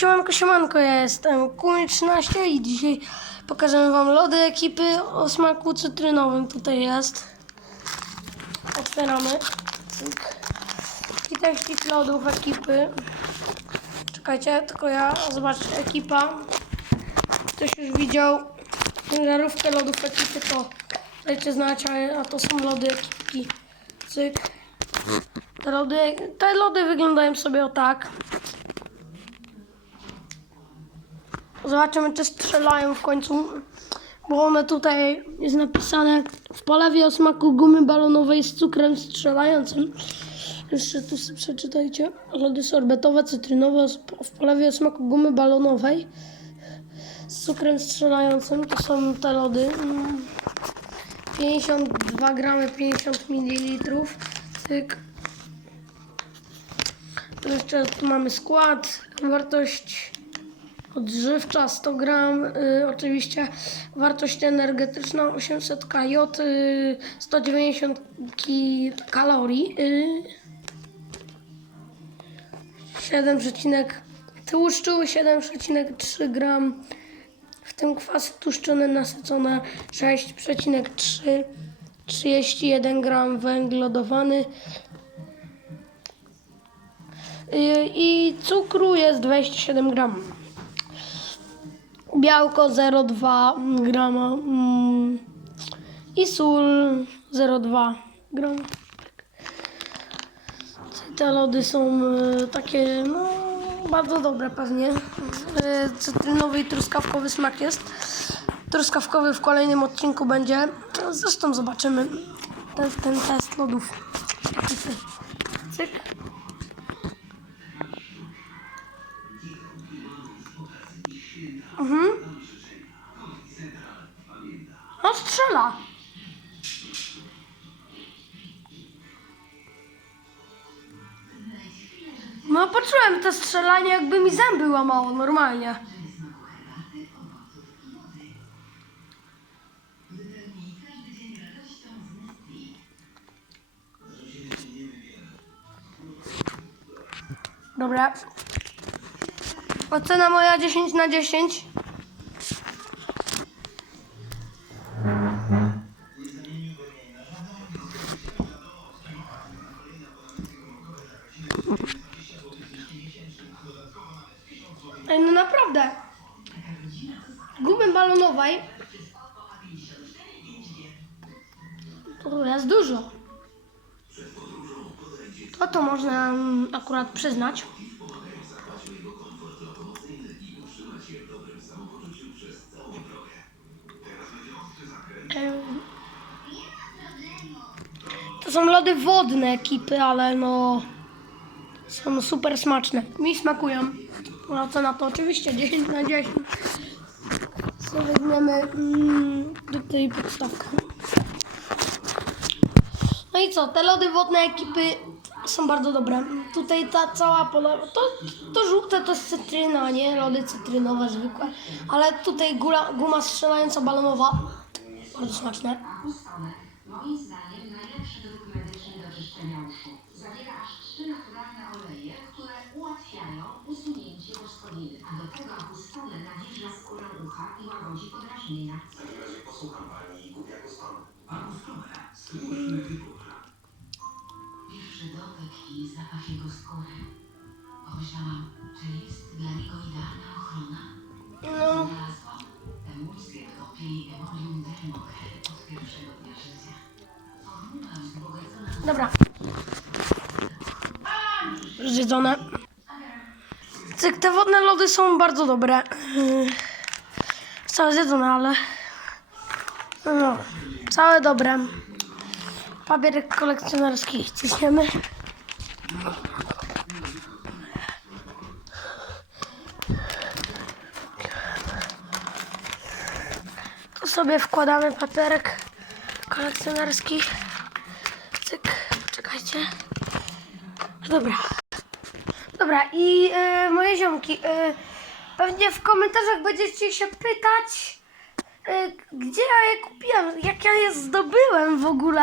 Siemanko, siemanko, ja jestem Kumi13 i dzisiaj pokażę wam lody ekipy o smaku cytrynowym. Tutaj jest. Otwieramy. Cyk. I tych lodów ekipy. Czekajcie, tylko ja, zobaczcie, ekipa. Ktoś już widział ciężarówkę lodów ekipy, to dajcie znać, a to są lody ekipki. Cyk. Te lody, te lody wyglądają sobie o tak. Zobaczymy, czy strzelają w końcu. Bo one tutaj jest napisane w polewie o smaku gumy balonowej z cukrem strzelającym. Jeszcze tu sobie przeczytajcie. Lody sorbetowe, cytrynowe w polewie o smaku gumy balonowej z cukrem strzelającym. To są te lody. Mm. 52 gramy, 50 ml. Cyk. Jeszcze tu mamy skład, wartość odżywcza 100 gram, y, oczywiście wartość energetyczna 800 kJ, y, 190 ki kalorii, y, 7, tłuszczu 7,3 gram, w tym kwas tłuszczony nasycony 6,3 31 gram węglodowany Y, i cukru jest 27 gram. Białko 0,2 grama mm, i sól 0,2 gram. Te lody są y, takie no, bardzo dobre pewnie. Y, Cytrynowy i truskawkowy smak jest. Truskawkowy w kolejnym odcinku będzie. Zresztą zobaczymy ten, ten test lodów. Cyk. Mhm. No strzela. No poczułem to strzelanie, jakby mi zęby łamało normalnie. Dobra. Ocena moja 10 na 10. Ej, no naprawdę. Gumy balonowej to jest dużo. To to można mm, akurat przyznać. To są lody wodne ekipy, ale no są super smaczne. Mi smakują. No co na to oczywiście 10 na 10. Co weźmiemy mm, do tej podstawki. No i co, te lody wodne ekipy są bardzo dobre. Tutaj ta cała pola, to, to żółte to jest cytryna, nie? Lody cytrynowe zwykłe. Ale tutaj gula, guma strzelająca balonowa, bardzo smaczne. Apustole nawilża skórę ucha i łagodzi podrażnienia. W takim razie posłucham pani głupiego stanu. Agustole, stymulujmy wybór. Pierwszy dotyk i zapach jego skóry. Pomyślałam, czy jest dla niego idealna ochrona. No, Znalazłam emulsję kopii Emolium Dermocare od pierwszego dnia życia. Formuła wzbogacona dobra. Zjedzone. Cyk, te wodne lody są bardzo dobre. Całe zjedzone, ale... No, całe dobre. Papier kolekcjonerski ciśniemy. Tu sobie wkładamy papierek kolekcjonerski. Cyk, czekajcie. Dobra. Dobra, i e, moje ziomki, e, pewnie w komentarzach będziecie się pytać, e, gdzie ja je kupiłem, jak ja je zdobyłem w ogóle,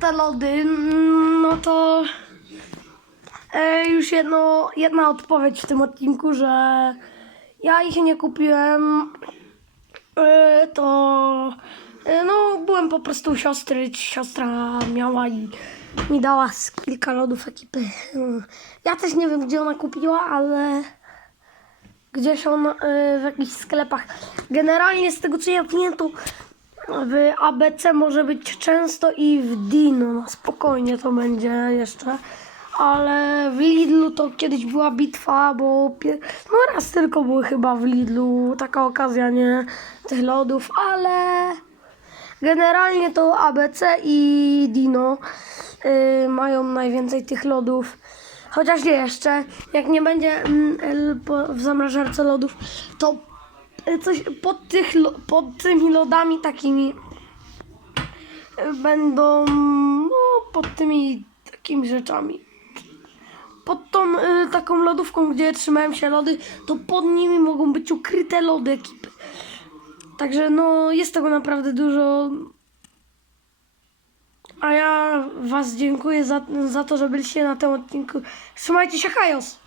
te lody. Mm, No to już jedno, jedna odpowiedź w tym odcinku, że ja ich nie kupiłem. To po prostu siostry, siostra miała i mi dała z kilka lodów ekipy. Ja też nie wiem gdzie ona kupiła, ale gdzieś on e, w jakichś sklepach. Generalnie z tego co ja wiem to w ABC może być często i w Dino, no spokojnie to będzie jeszcze. Ale w Lidlu to kiedyś była bitwa, bo no raz tylko były chyba w Lidlu taka okazja, nie? Tych lodów, ale generalnie to ABC i Dino y, mają najwięcej tych lodów. Chociaż nie jeszcze, jak nie będzie mm, w zamrażarce lodów, to y, coś pod, tych, pod tymi lodami takimi y, będą no, pod tymi takimi rzeczami. Pod tą y, taką lodówką, gdzie trzymają się lody, to pod nimi mogą być ukryte lody ekipy. Także no jest tego naprawdę dużo. A ja Was dziękuję za, za to, że byliście na tym odcinku. Trzymajcie się, hajos!